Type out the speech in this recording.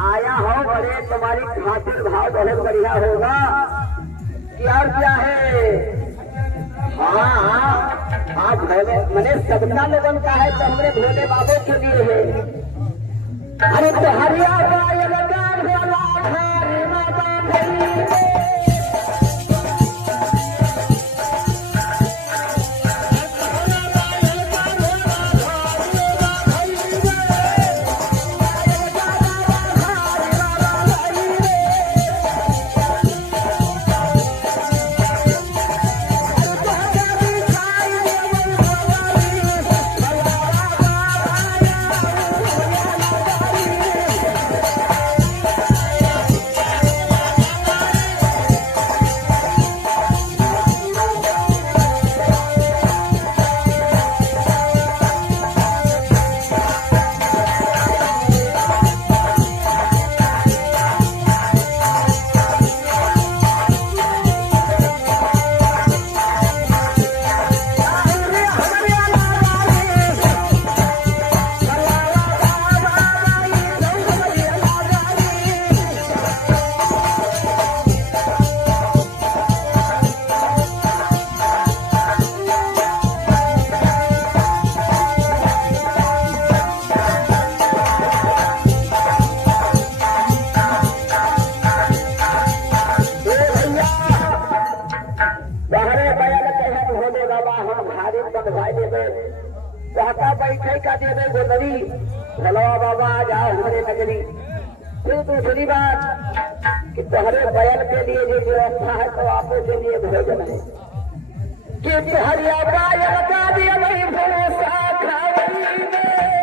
आया हो बड़े तुम्हारी खातिर भाव बहुत बढ़िया होगा। क्या है? हाँ हाँ आप भोले मैंने सबका लोगन का है तो हमने भोले बाबू के लिए है। अरे तो हरिया बैठे का देवे गोदरी भलवा बाबा आ जाओ हमारे नगरी। फिर दूसरी बात कि तुम्हारे बयान के लिए जो व्यवस्था है तो आपो के लिए भोजन है कि हरिया बायल का दिया नहीं भरोसा खावली में